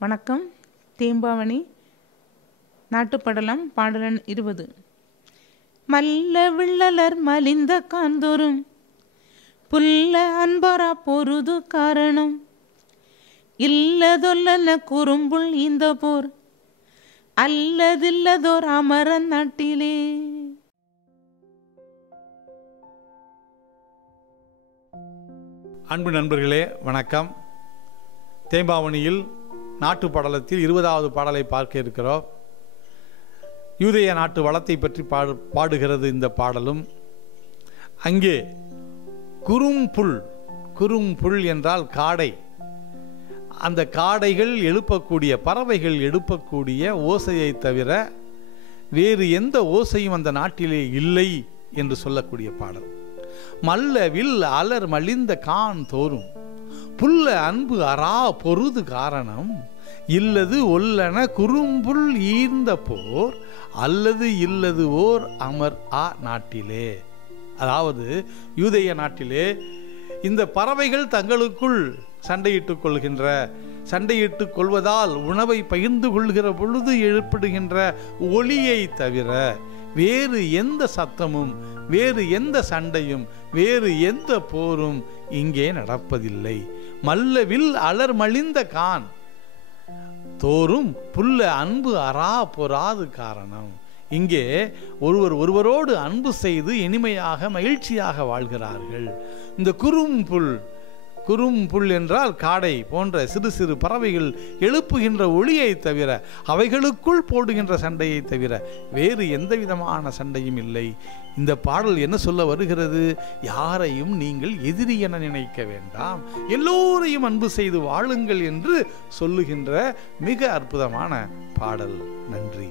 வணக்கம். தேம்பாவணி நாட்டுப்படலம் பாடலன் 20. மல்ல விள்ளலர் மலிந்த காந்தோறும் புல்ல அன்பரா பொருது காரணம் இல்லதொல்லன குறும்புள் இந்த போர் அல்லதில்லதோர் அமரன் நாட்டிலே. அன்பு நண்பர்களே வணக்கம். தேம்பாவணியில் நாட்டு பாடலத்தில் 20வது பாடலை பார்க்க இருக்கிறோம். யூதேய நாட்டு வளத்தை பற்றி பாடுகிறது இந்த பாடலும். அங்கே குறும்புல் என்றால் காடை. அந்த காடைகள் எழுப்பக்கூடிய, பறவைகள் எழுப்பக்கூடிய ஓசையை தவிர வேறு எந்த ஓசையும் அந்த நாட்டிலே இல்லை என்று சொல்லக்கூடிய பாடல். மல்ல வில் அலர் மலிந்த கான் தோறும் புல்ல அன்பு அரா பொருது காரணம் இல்லது ஒல்லன குறும்புல் ஈர்ந்த போர் அல்லது இல்லது ஓர் அமர் நாட்டிலே. அதாவது யூதேய நாட்டிலே இந்த பறவைகள் தங்களுக்குள் சண்டையிட்டுக் கொள்வதால் உணவை பகிர்ந்து கொள்கிற பொழுது எழுப்படுகின்ற ஒலியை தவிர வேறு எந்த சத்தமும், வேறு எந்த சண்டையும், வேறு எந்த போரும் இங்கே நடப்பதில்லை. மல்லவில் அலர் மலிந்த கான் தோறும் புல்ல அன்பு அரா பொறாது காரணம். இங்கே ஒருவரோடு அன்பு செய்து இனிமையாக மகிழ்ச்சியாக வாழ்கிறார்கள். இந்த குறும்புல் என்றால் காடை போன்ற சிறு சிறு பறவைகள் எழுப்புகின்ற ஒளியை தவிர, அவைகளுக்குள் போடுகின்ற சண்டையை தவிர வேறு எந்த விதமான சண்டையும் இல்லை. இந்த பாடல் என்ன சொல்ல வருகிறது? யாரையும் நீங்கள் எதிரி என நினைக்க வேண்டாம், எல்லோரையும் அன்பு செய்து வாழுங்கள் என்று சொல்லுகின்ற மிக அற்புதமான பாடல். நன்றி.